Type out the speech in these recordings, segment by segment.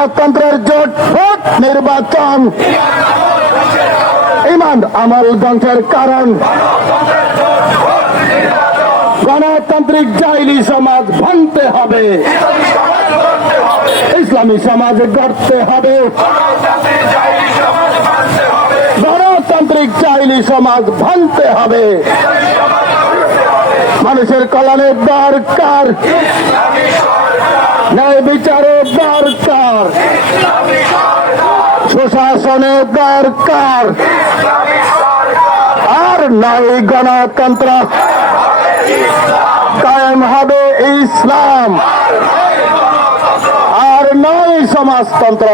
গণতন্ত্রের জোট নির্বাচন ইমান আমল গন্ধের কারণ গণতান্ত্রিক জাইলি সমাজ ভাঙতে হবে ইসলামী সমাজ গড়তে হবে গণতান্ত্রিক জাইলি সমাজ ভাঙতে হবে মানুষের কল্যাণের দরকার ন্যায় বিচারের দরকার সুশাসনের দরকার আর নাই গণতন্ত্র কায়েম হবে ইসলাম আর নাই সমাজতন্ত্র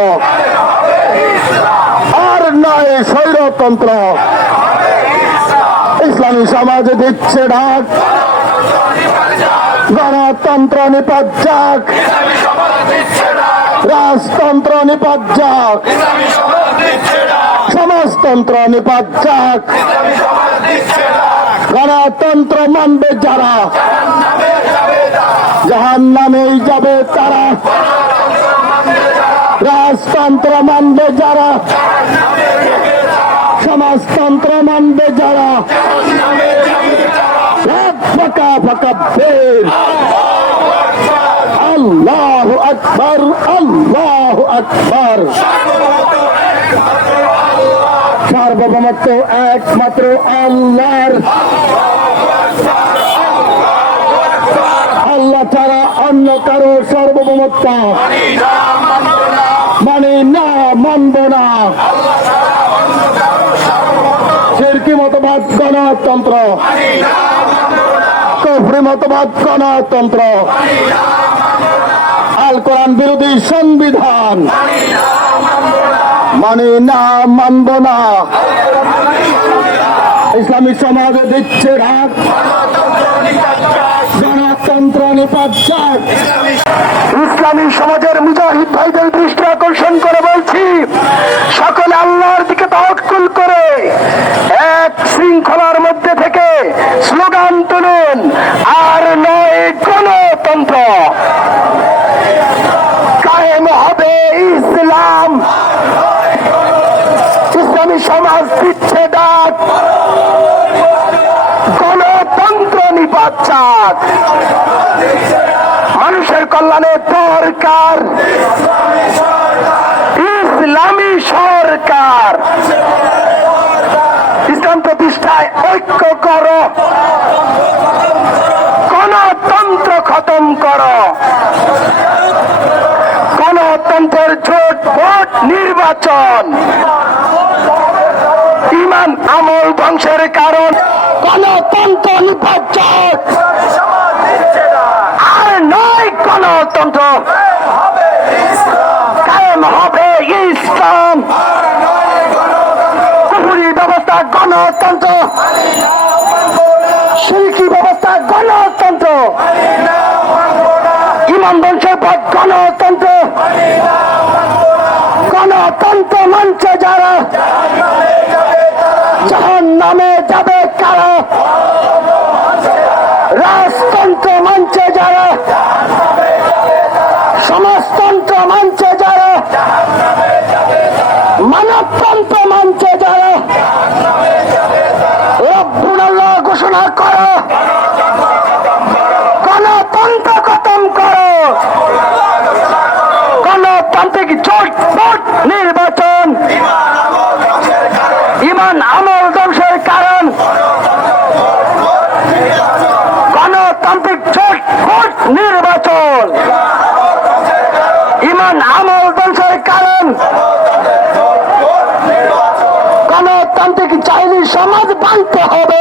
আর নাই স্বৈরতন্ত্র ইসলামী সমাজ দিচ্ছে ঢাক গণতন্ত্র নিপজ্জাক যাক রাজতন্ত্র নিপজ্জাক যাক সমাজতন্ত্র নিপজ্জাক যাক গণতন্ত্র মানবে যারা জাহান নামেই যাবে তারা রাজতন্ত্র মানবে যারা সমাজতন্ত্র মানবে যারা ফাকাব্বির আল্লাহু আকবার আল্লাহু আকবার সার্বভৌমত্ব একমাত্র আল্লাহর আল্লাহ ছাড়া অন্য কারো সার্বভৌমত্ব মানে না মানব না শিরকি মতবাদ গণতন্ত্র কুফরি গণতন্ত্র আল কোরআন বিরোধী সংবিধান মানে না মানব না ইসলামী সমাজে দিচ্ছে রাগ গণতন্ত্র নিপাচার ইসলামী সমাজের মুজাহিদ ভাইদের দৃষ্টি আকর্ষণ করে বলছি সকলে আল্লাহর দিকে তাওয়াক্কুল করে এক শৃঙ্খলা ফিরছে ডাক গণতন্ত্র নিপাত মানুষের কল্যাণে দরকার ইসলামী সরকার ইসলাম প্রতিষ্ঠায় ঐক্য করো গণতন্ত্র খতম কর গণতন্ত্রের জোট ভোট নির্বাচন ইমান আমল ধ্বংসের কারণ গণতন্ত্র নিপজ্জন আর নয় গণতন্ত্র কায়েম হবে ইসলাম কুহুরি ব্যবস্থা গণতন্ত্র শিল্পী ব্যবস্থা গণতন্ত্র ইমান ধ্বংসের পথ গণতন্ত্র গণতন্ত্র মঞ্চে যারা শান্ত মঞ্চে যারা রব্বুনাল্লাহ ঘোষণা করো গণতন্ত্র খতম করো গণতান্ত্রিক জোট ভোট নির্বাচন ইমান আমল ধ্বংসের কারণ গণতান্ত্রিক জোট ভোট নির্বাচন ইমান আমল ধ্বংসের কারণ চাইনি সমাজ বাঁধতে হবে